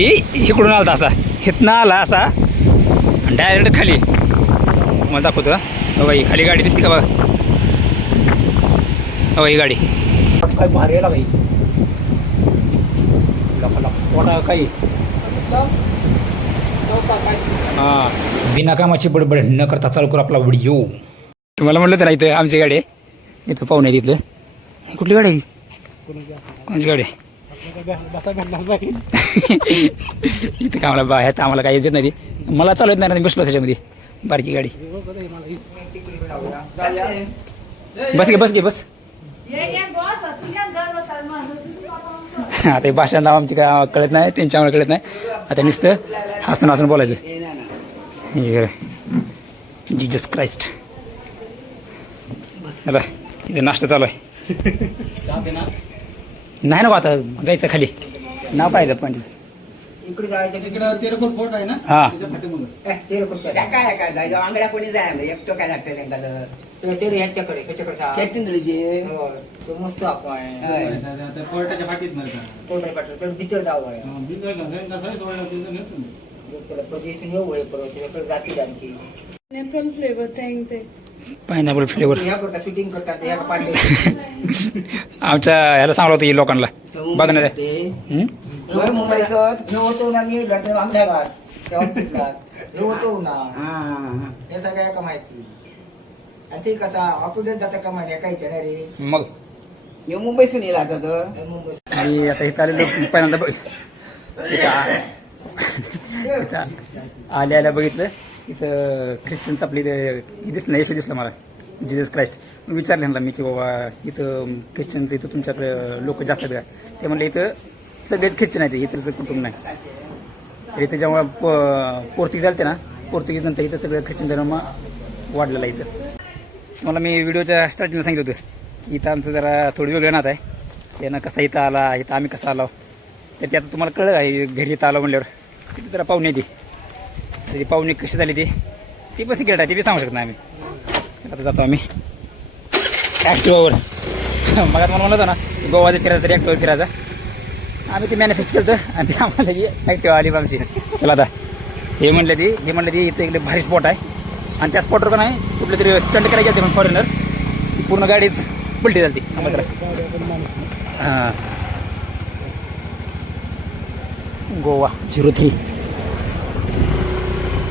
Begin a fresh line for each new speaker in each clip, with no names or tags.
ती इकडून आला असा. हिथनं आला असा. डायरेक्ट खाली. मला दाखवतो हा. बाई खाली गाडी दिसते का बघा? हो ही गाडी. काय भारी आहे बाई. काही. हा. बिना कामाची बडबड न करता चालू करू आपला व्हिडिओ. तुम्हाला म्हटलं तर इथं आमची गाडी आहे. इथं पाहुणे आहेत इथलं. कुठली गाडी आहे? कोणची गाडी आहे? इथं कामाला बा ह्यात आम्हाला काही येत नाही ती. मला चालवत नाही बसलो त्याच्यामध्ये. बारकी गाडी. बस घे बस घे बस. आता भाषण नाव आमची काय कळत नाही त्यांच्यामुळे कळत नाही. आता नुसतं हसून हसून बोलायचं. जीजस क्राइस्ट चला इथे नाश्ता चालू आहे. नाही नको आता जायचं खाली. नाव काय पण?
इकडे जायचं तिकडे तेरकोट फोर्ट आहे ना?
हा.
त्या काय काय जायचं? आंगड्या कोणी जाय म्हणजे एकटो काय लागतं त्यांना
तेवढे यांच्याकडे ह्याच्याकडे जा.
शेतींद्रीचे
हो, तो मस्त आपण.
कोर्टाच्या नाही का?
पाठवलं तेवढं भीतर जाऊ आहे.
हा, तिथं नेतो मी.
त्याला येऊ परत जातील आणखी.
ते
पायनॅपल फ्लेवर आमच्या ह्याला सांगलं होतं लोकांना. बघणार
आणि
मग?
हे मुंबईसून येला आता तो
मुंबई.
मी आता इथं आलेलो पहिल्यांदा बघ. इथं आ- इथं आल्या आल्या बघितलं? इथं ख्रिश्चनचं आपली हे दिसलं येशू दिसलं मला. जिजस क्राईस्ट विचारलं ह्यांना मी की बाबा इथं ख्रिश्चनचं इथं तुमच्याकडे लोक जास्त आहेत का? ते म्हणले इथं सगळेच ख्रिश्चन आहेत इथलं कुटुंब नाही. तर इथं जेव्हा प- पोर्तुगीज आलते ना पोर्तुगीज नंतर इथं सगळं ख्रिश्चन धर्म वाढलेला आहे इथं. मला मी व्हिडिओच्या स्टार्टिंगला सांगितलं होतं इथं आमचं जरा थोडी वेगळं नात आहे. त्यांना कसा इथं आला इथं आम्ही कसा आलो. तर ते आता तुम्हाला कळलं आहे घरी इथं आलो म्हणल्यावर? तिथे जरा पाहुणे ती. त्याची पाहुणी पाहुणे कशी झाली ती? ती पण सिक्रेट आहे ती बी सांगू शकत नाही आम्ही. आता जातो आम्ही. ॲक्टिवावर मग मला म्हणलं होतं ना गोवा फिरायचं तरी ॲक्टिवा फिरायचा. आम्ही ते मॅनिफेस्ट केलं होतं आणि ते आम्हाला की ॲक्टिवा आली बाबा आमची चला आता. हे म्हणलं ती हे म्हणलं ती इथं इकडे भारी स्पॉट आहे. आणि त्या स्पॉटवर पण आहे कुठले तरी स्टंट करायचे होते पण फॉरेनर पूर्ण गाडीच पलटी झाली ती हां. गोवा झिरो थ्री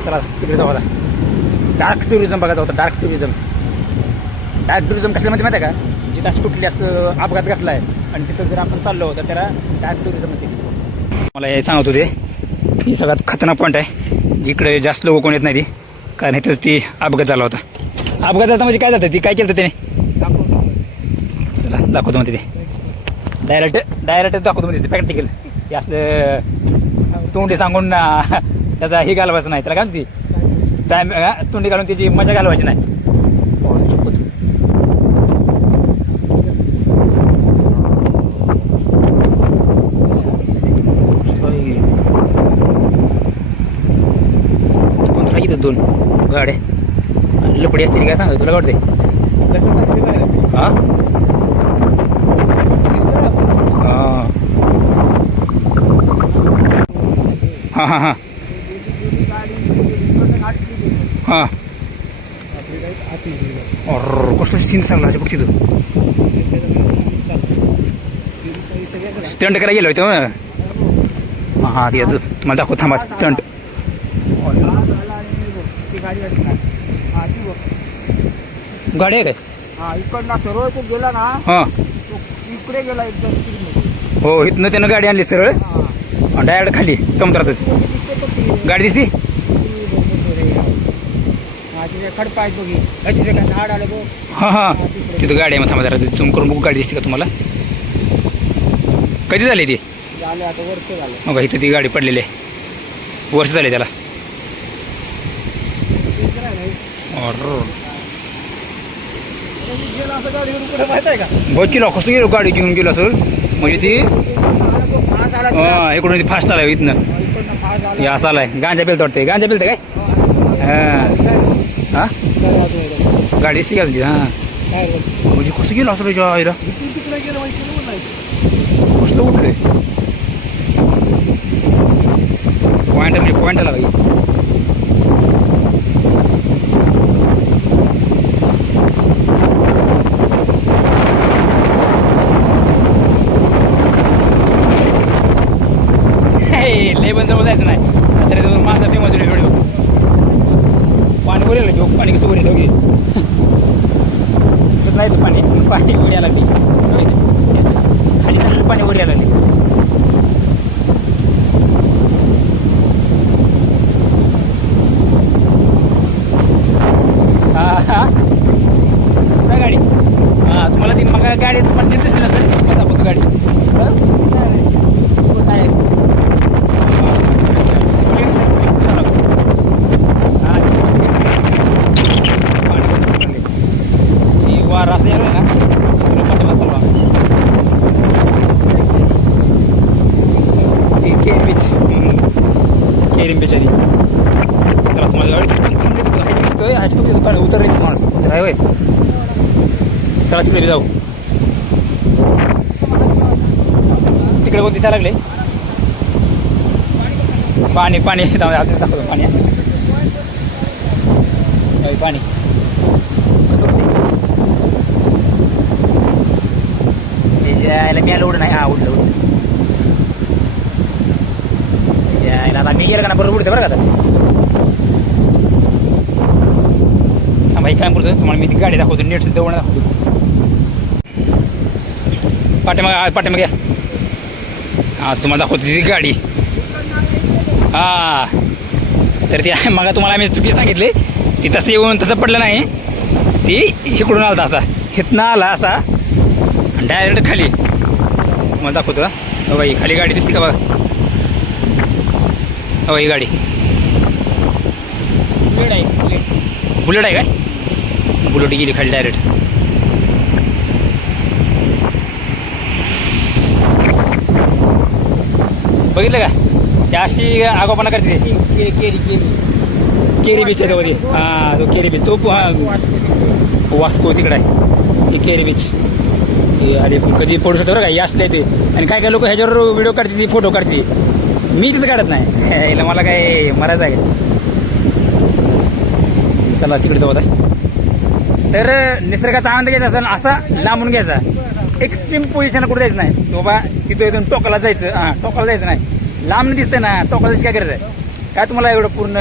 चला तिकडे जाऊ आता डार्क टुरिझम बघायचं होतं डार्क टुरिझम डार्क टुरिझम कशाला माहिती आहे का? जिथं अशी कुठली असं अपघात घातला आहे आणि तिथं जर आपण चाललो तर त्याला डार्क टुरिझम म्हणते मला हे सांगत होते ही सगळ्यात खतरनाक पॉईंट आहे. जिकडे जास्त लोक कोण येत नाही ती. कारण इथंच ती अपघात झाला होता. अपघात झाला म्हणजे काय झालं ती काय केलं होतं त्याने? चला दाखवतो म्हणते ते. डायरेक्ट डायरेक्ट दाखवतो म्हणते ते प्रॅक्टिकल ते असलं तोंडे सांगून ना त्याचा हे घालवायचं नाही. त्याला काय म्हणते टाइम तोंडी घालून त्याची मजा घालवायची नाही. दोन गाड्या? आणि लपडी असतील काय सांगतो तुला वाटते हा. हा हा हा. हा. कसलं सीन सांगला बघ तिथं. स्टंट करायला गेलो होतो हा. ते तुम्हाला दाखव थांबा स्टंट गाडी आहे काय?
हा. इकडनं सरळ तो गेला ना
हा
इकडे गेला एकदम.
हो इथनं त्यानं गाडी आणली सरळ.
हा.
डायरेक्ट खाली समुद्रातच. गाडी दिसती?
हा, तिथे खडपा आहे बघी. अ, तिथे काय झाड आलं बघ.
हा हा. तिथं गाडी आहे मग थांबा जरा झूम करून बघू गाडी दिसते का तुम्हाला? कधी झाली ती?
झालं आता वर्ष झालं.
का इथं ती गाडी पडलेली आहे. वर्ष झाले त्याला. अरे.
गेला असं गाडी घेऊन कुठे माहीत आहे का
बघ किलो कसं गेलो गाडी घेऊन गेलो असेल म्हणजे ती
फास आला तिला.
हा, इकडून ती फास्ट आलाय इथनं.
इकडनं फास आला
हे असं आलाय. गांजा पेलत वाटते गांजा पेलते काय? हा. हा. गाडी सी घालती हा म्हणजे कसं गेलो असं त्याच्या आईला
तिकडे गेलं म्हणजे तिकडे
कसलं उठले पॉईंट नाही हे, लय पण जवळ जायचं नाही तरी तो माझा फेमस व्हिडिओ पाणी वर यायला दोघे. नाही तर पाणी पाणी उड्या लागली. खाली पाणी उड्या लागली हा हा काय गाडी हा तुम्हाला ती मग गाडी तुम्हाला नीट दिसली नसेल मग दाखवतो गाडी हं? कुठं आहे? हा. पाणी बंद पडलंय. ही वार असं यायला ना तुला पाठीमागं चालवा. ही केरी बीच हम्म. केरी बीच आहे ती. चला तुम्हाला गाडी थांबली तिथं. ह्याची तिथं- ह्याची तिथं गाडी उतरली ती आहे होय. चला तिकडे जाऊ. तिकडे कोण दिसायला लागले? पाणी पाणी. अजून दाखवतो पाणी. आहे. पाणी. यायला मी आलं उडं नाही. हा उडलं उडलं. यायला आता मी गेलं का ना बरोबर उडते बरं का थांब काय बोलतो तुम्हाला मी ती गाडी दाखवतो नेट जवळ दाखवतो पाठीमागे पाठीमागे हा तुम्हाला दाखवतो ती गाडी. हा. तर ती मग तुम्हाला आम्ही चुकी सांगितली. ती तसं येऊन तसं पडलं नाही. ती इकडून आला असा. हिथनं आला असा. डायरेक्ट खाली. तुम्हाला दाखवतो हो. बाई खाली गाडी दिसते का बघा. हो ही गाडी. बुलेट आहे बुलेट आहे काय? बुलेट गेली खाली डायरेक्ट बघितलं का? त्या अशी आगोपणा करते ती.
केरी केरी केरी
केरी बीच आहे त्यामध्ये मध्ये. हा तो केरी बीच तो हा, वास्को तिकडे आहे. ही केरी बीच अरे पण कधी पडू शकतो बरं का? हे असले ते. आणि काय काय लोक ह्याच्यावर व्हिडिओ काढते ती फोटो काढते. मी तिथं काढत नाही. मला काय मरायचं आहे चला तिकडे जाऊ आता. तर निसर्गाचा आनंद घ्यायचा असेल असा लांबून घ्यायचा. एक्स्ट्रीम पोझिशन कुठे जायचं नाही. बाबा तिथं इथून टोकाला जायचं. हां टोकाला जायचं नाही. लांब दिसतंय ना टोकाला जायची काय गरज आहे? काय तुम्हाला एवढं पूर्ण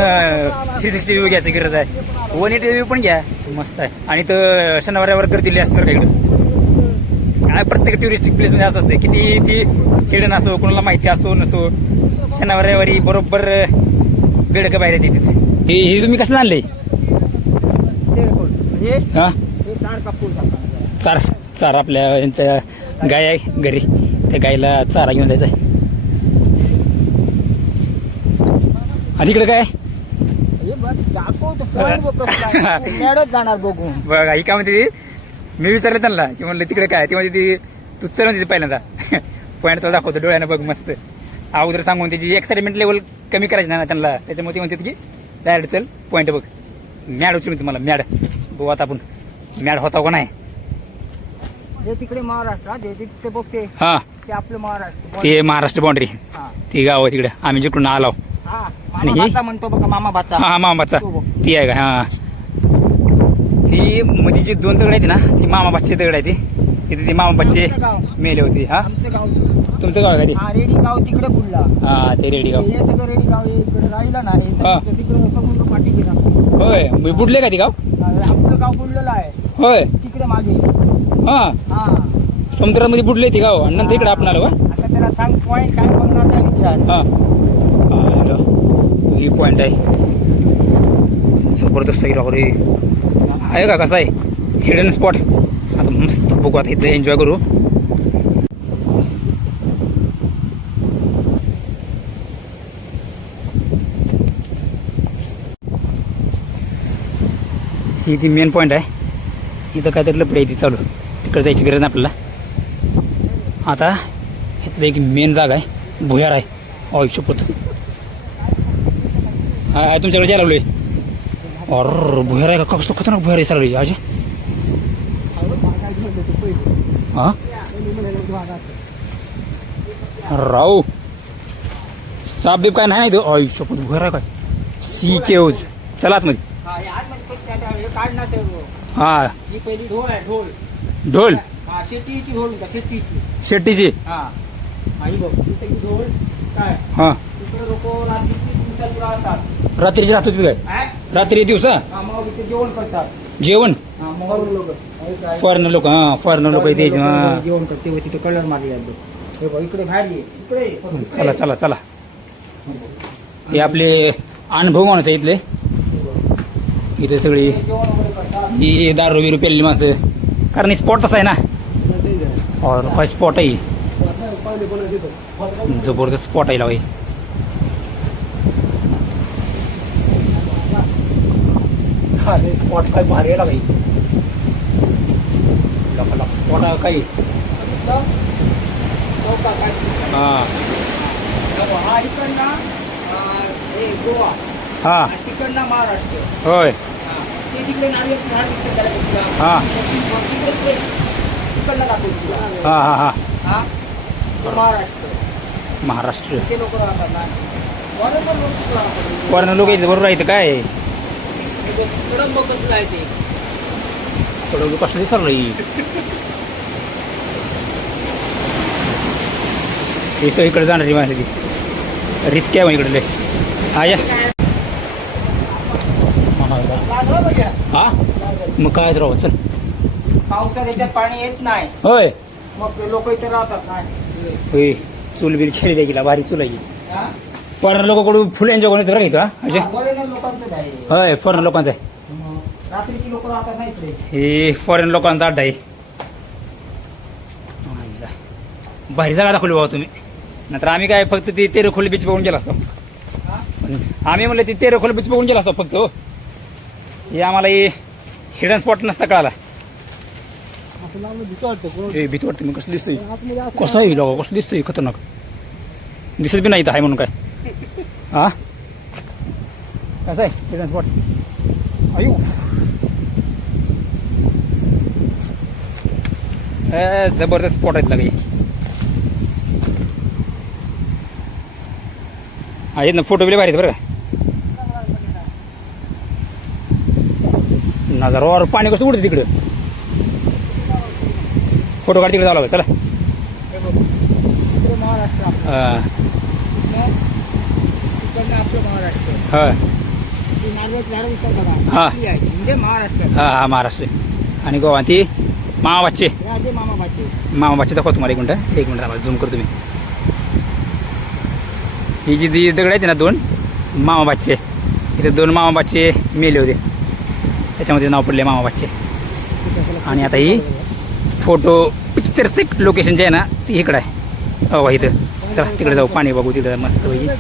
थ्री सिक्स्टी व्ह्यू घ्यायची गरज आहे? वन एटी व्ह्यू पण घ्या. मस्त आहे. आणि तर शनिवाऱ्यावर गर्दी असते बरं इकडं. काय प्रत्येक टुरिस्टिक प्लेसमध्ये असं असते किती ती खेळण असो कोणाला माहिती असो नसो शनिवार रविवारी बरोबर बेडकं बाहेर येते तिथे. हे हे तुम्ही कसं आणले
हे.
चार चार आपल्या यांच्या गाय आहे घरी. त्या गायला चारा घेऊन जायचा आहे आणि इकडे काय?
हे बघ बघ जाणार
ही काय म्हणते मी विचारलं त्यांना की म्हणलं तिकडे काय? ती म्हणते ती तू चल म्हणते पहिल्यांदा. पॉईंट तुला दाखवतो डोळ्यानं बघ मस्त. अगोदर सांगून त्याची एक्साइटमेंट लेवल कमी करायची नाही ना त्यांना. त्याच्यामुळे ती म्हणते की डायरेक्ट चल पॉईंट बघ. मॅड उचलून तुम्हाला मॅड. बघू आता आपण. मॅड होता का नाही?
हे तिकडे महाराष्ट्रात हे तिथे बघते
हा.
ते आपलं महाराष्ट्र
ते महाराष्ट्र बाउंड्री
हा.
ती गाव आहे तिकडे. आम्ही जिकडून आलो.
हा
आणि
मामा
ही?
भाचा म्हणतो बघा मामा भाचा
हा हा मामाचा
तो बघ.
ती आहे का? हा. ती मध्ये जी दोन दगड आहेत ना ती मामाबाची दगड आहे ती. तिथे ती मामाबाची
आमचं गाव.
मेले होती. हा?
आमचं गाव.
तुमचं गाव आहे का ते?
हा रेडी गाव तिकडे बुडला
हा ते रेडी गाव.
हे सगळं रेडी गाव हे इकडे राहिलं ना हे
हा.
सगळं तिकडे समुद्र पाठी गेला
होय. मी बुडले का ती गाव?
आपलं गाव बुडलेलं आहे.
होय.
तिकडे मागे.
हा.
हा.
समुद्रामध्ये बुडले ती गाव. आणि नंतर इकडे आपण आलो का
आता त्याला सांग पॉईंट काय त्या विचार.
हा. पॉइंट आहे. जबरदस्त आहे राव रे आहे का कसं आहे? हिडन स्पॉट आता मस्त बघू आता इथं एन्जॉय करू. ही ती मेन पॉईंट आहे. इथं काहीतरी लपडी आहे ती चालू. तिकडे जायची गरज नाही आपल्याला. आता इथलं एक मेन जागा आहे. भुयार आहे. आयुष्य पोत हा तुमच्याकडे जायला लागलोय. अर भुयार आहे का? कसं खतरनाक भुयार आहे चालू अजय हा? राव. साप बीप काय नाही तो. इथं आयुष्य भुयार आहे काय? सी केव्ज चला आतमध्ये.
त्या- त्या- हे काढ ना सर्व.
हा.
ही पहिली ढोळ आहे
ढोल.
हा शेतीची म्हणतात शेतीची
शेट्टीची?
हा. हा ही बघ ही सगळी ढोळ काय?
हा.
तिकडे लोक रात्रीची
राहत होती काय?
काय?
रात्री दिवसा
हा, मग इथे जेवण करतात.
जेवण?
हा लोक.
फॉरेनर लोक हा फॉरेनर लोक इथे हा.
जेवण करते तिथे कलर मारले जाते हे बघ इकडे भारी आहे इकडे इकडे.
चला चला चला. हे आपले अनुभव माणूस आहे इथले. इथे सगळी ही दारू बिरू पेरली माणसं. कारण स्पॉट तसा आहे ना. और काय स्पॉट आहे. जबरदस्त स्पॉट आहे लावाई हा हे स्पॉट काय भारी आहे लागाई स्पॉट काही. हा.
हा हे
हा.
तिकडनं महाराष्ट्र.
होय.
हा.
हा हा हा.
महाराष्ट्र.
वर्ण लोक येते बरोबर आहे काय?
कसलं आहे ते
थोडं कसं दिसलं इथं इकडे जाणारी माहिती रिस्क आहे मग इकडले हा या. हा? मग काय राव चल.
पावसात याच्यात पाणी येत नाही.
होय.
मग लोक इथे राहतात नाही
होय. चूल बिल खेळली गेला भारी चूल आहे
हा?
फॉरेन लोक कडून फुल एन्जॉय करून येतो का
हा, आहे
होय फॉरेन लोकांचं आहे. हे फॉरेन लोकांचा अड्डा आहे. भारी जागा दाखवली बाबा तुम्ही. नंतर आम्ही काय फक्त ती तेरेखोली बीच बघून गेला असतो.
हा?
आम्ही म्हणलं ती तेरेखोली बीच बघून गेला असतो फक्त हो आम्हाला हे हिडन स्पॉट नसता कळाला. हे भीती वाटते मी कसं दिसतोय? कसं आहे लोक? कसं दिसतोय खतरनाक? दिसत बी नाही इथं आहे म्हणून काय? हा? कसं आहे हिडन स्पॉट अयो ए, जबरदस्त स्पॉट आहेत लगे. आहेत ना फोटो बिले भारी आहेत बरं का? नजरावर पाणी कसं उडतं तिकडं? फोटो काढ तिकडे जावं लागेल चला.
हां.
हां.
महाराष्ट्र महाराष्ट्र.
आणि गोवा ती मामा बच्चे
मामा
बच्चे दाखवा तुम्हाला एक मिनटं. एक मिनटं आम्हाला झूम कर तुम्ही. ही जी दगड आहेत ना दोन मामा बच्चे इथे दोन मामा बच्चे मेले होते. त्याच्यामध्ये नाव पडले मामा बच्चे आणि आता ही फोटो पिक्चरचे लोकेशन जे आहे ना ती इकडं आहे. हो इथं. चला तिकडे जाऊ. पाणी बघू तिथं मस्त
वगैरे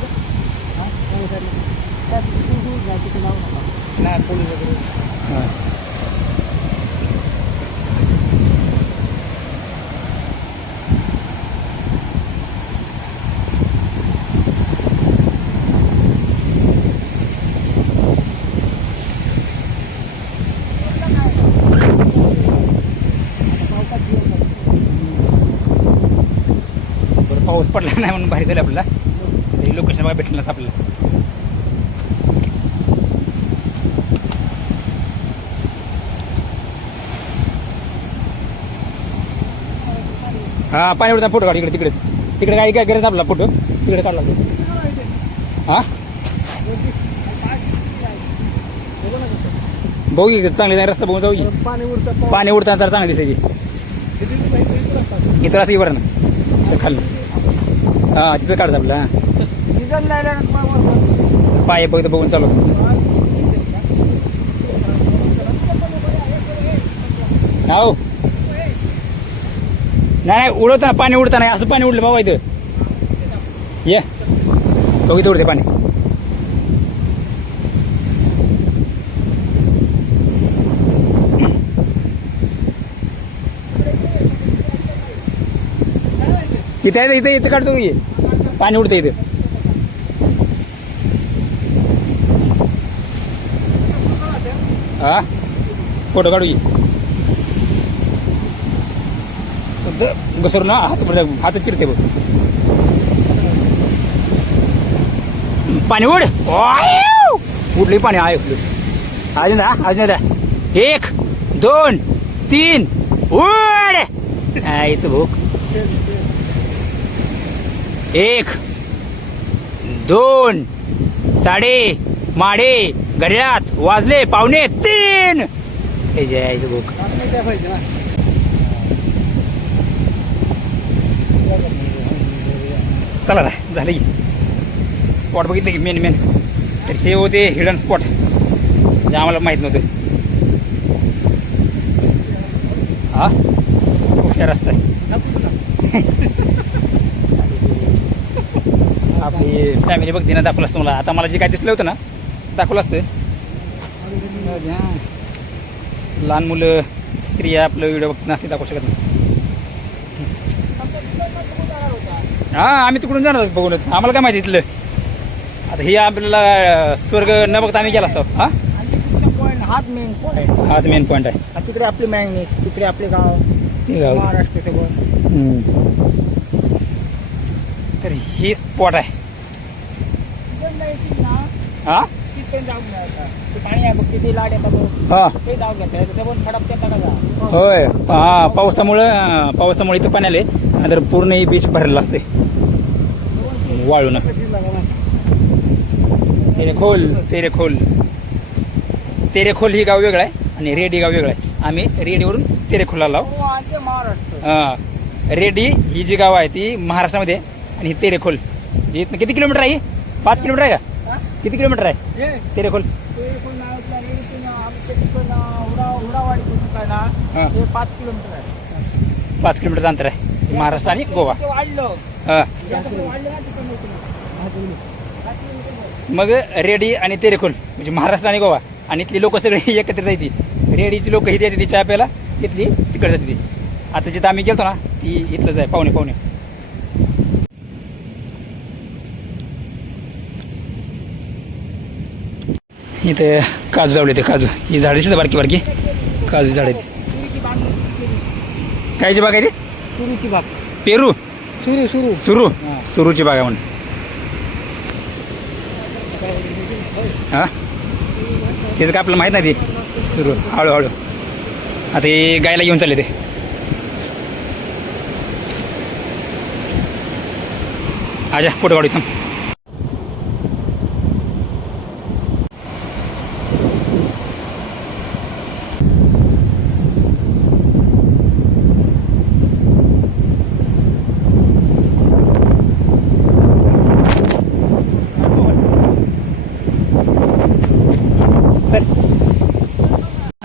हा. पाऊस पडला नाही म्हणून भारी झालं आपल्याला. लोकेशन बघा भेटलं नसतं आपल्याला. हा पाणी उडता फोटो काढ इकडे तिकडेच. तिकडे काय काय करायचं आपला फोटो. तिकडे काढला हा? बघू की चांगले जाय रस्ता बघून जाऊ
पाणी उडतं
जरा चांगली दिसायची इथं असं बरं ना खाल्लं हा तिथं काढतं आपलं
डिझेल
पाय बघ बघून चालू. हो नाही उडवताना पाणी उडताना असं पाणी उडलं बाबा इथं. ये. बघितलं उडते पाणी. इथं इथं इथं काढतो की पाणी उडतं इथं. हा? फोटो काढू ये फक्त घसरून ना हात हात चिरते बघ. पाणी उड. उडली पाणी आहे अजून दा अजून दा एक दोन तीन. उड! भूक. एक दोन साडे माडे घड्यात वाजले पावणे तीन. हे जे भूक चला दा, झालं की. स्पॉट बघितलं की मेन मेन तर हे होते हिडन स्पॉट जे आम्हाला माहीत नव्हतं. हा? खूप छान रस्ता आहे आपली फॅमिली बघते ना दाखवलं असतं मला. आता मला जे काय दिसलं होतं ना दाखवलं असतं. लहान मुलं स्त्रिया आपलं व्हिडिओ बघतात ना ते दाखवू शकत नाही. हा आम्ही तिकडून जाणार बघूनच. आम्हाला काय माहिती इथलं? आता हे आपल्याला स्वर्ग न बघता आम्ही गेला असतो. हा?
हाच मेन पॉईंट
हाच मेन पॉईंट आहे.
तिकडे आपली मॅगनीस तिकडे आपले गाव. महाराष्ट्र सगळं.
तर ही स्पॉट आहे. हा. हा. होय. हा पावसामुळं पावसामुळे इथं पाणी आले. नंतर पूर्ण ही बीच भरलेलं असते. वाळून तेरे खोल तेरे खोल तेरे खोल ही गाव वेगळं आहे आणि रेडी गाव वेगळं आहे. आम्ही रेडीवरून तेरे खोला लाव
महाराष्ट्र.
हा. रेडी ही जी गाव आहे ती महाराष्ट्रामध्ये. आणि ही तेरेखोल जी इथनं किती किलोमीटर आहे ही? पाच किलोमीटर आहे का? किती किलोमीटर आहे?
हे.
तेरेखोल
ते आमच्या तिकडं काय ना
हा.
ते पाच किलोमीटर आहे.
पाच किलोमीटरचं अंतर आहे. महाराष्ट्र आणि गोवा.
ते वाढलं.
हा.
वाढलं ना.
मग रेडी आणि तेरेखोल म्हणजे महाराष्ट्र आणि गोवा. आणि इथली लोक सगळे एकत्रित येते रेडीची लोक इथे येते चहा प्यायला. इथली तिकडे जाते ती आता जिथं आम्ही गेलतो ना ती इथलंच आहे पाहुणे पाहुणे. इथे काजू लावले ते काजू. ही झाडे सुद्धा बारकी बारकी. काजू झाड. आहेत कायची बाग आहे ती?
तुरीची बाग.
पेरू.
सुरू सुरू.
सुरू. सुरूची बाग आहे म्हणून. हा? तेच काय आपल्याला माहीत नाही ते. सुरू. हळूहळू आता हे गायला घेऊन चालले ते. आजा फोटो काढू इथं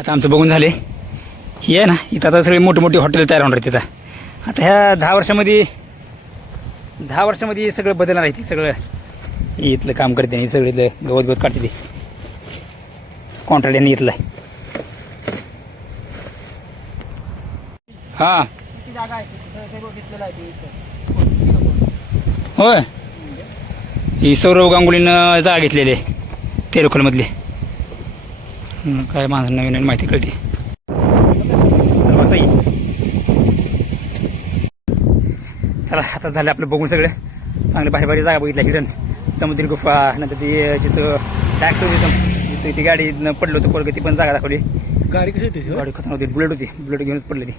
आता आमचं बघून झाले. ही आहे ना इथं आता सगळे मोठे मोठे हॉटेल तयार होणार तिथं. आता ह्या दहा वर्षामध्ये दहा वर्षामध्ये सगळं बदलणार आहे ते सगळं. इथलं काम करते आणि सगळं इथलं गवत गवत काढते ते. कॉन्ट्रॅक्ट यांनी इथलं. हां. होय. ही सौरव गांगुलीनं जागा घेतलेली आहे काय माझं नवीन नवीन माहिती कळते. चला आता झालं आपलं बघून सगळं. चांगलं भारी भारी जागा बघितल्या हिडन. समुद्री गुफा नंतर ती जिथं टँक तिथं जिथं ती गाडी पडलं होतं पोरगं ती पण जागा दाखवली.
गाडी कशी होती
गाडी खतम होती बुलेट होती. बुलेट घेऊनच पडली ती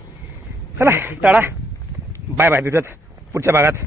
चला टाळा. बाय बाय भेटत पुढच्या भागात.